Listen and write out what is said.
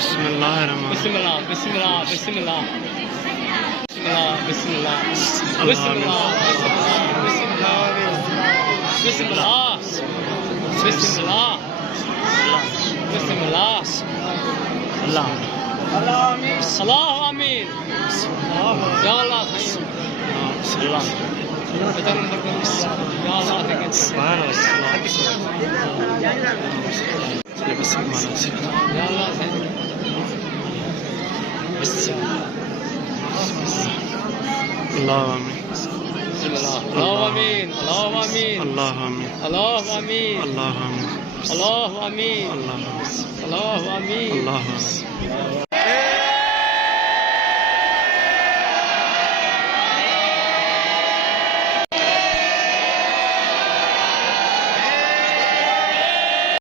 बिस्मिल्लाह बिस्मिल्लाह बिस्मिल्लाह बिस्मिल्लाह बिस्मिल्लाह बिस्मिल्लाह बिस्मिल्लाह बिस्मिल्लाह बिस्मिल्लाह अल्लाह आमीन या अल्लाह अल्लाह ya Allah amin Allah amin Allah amin Allah amin Allah amin Allah amin Allah amin Allah amin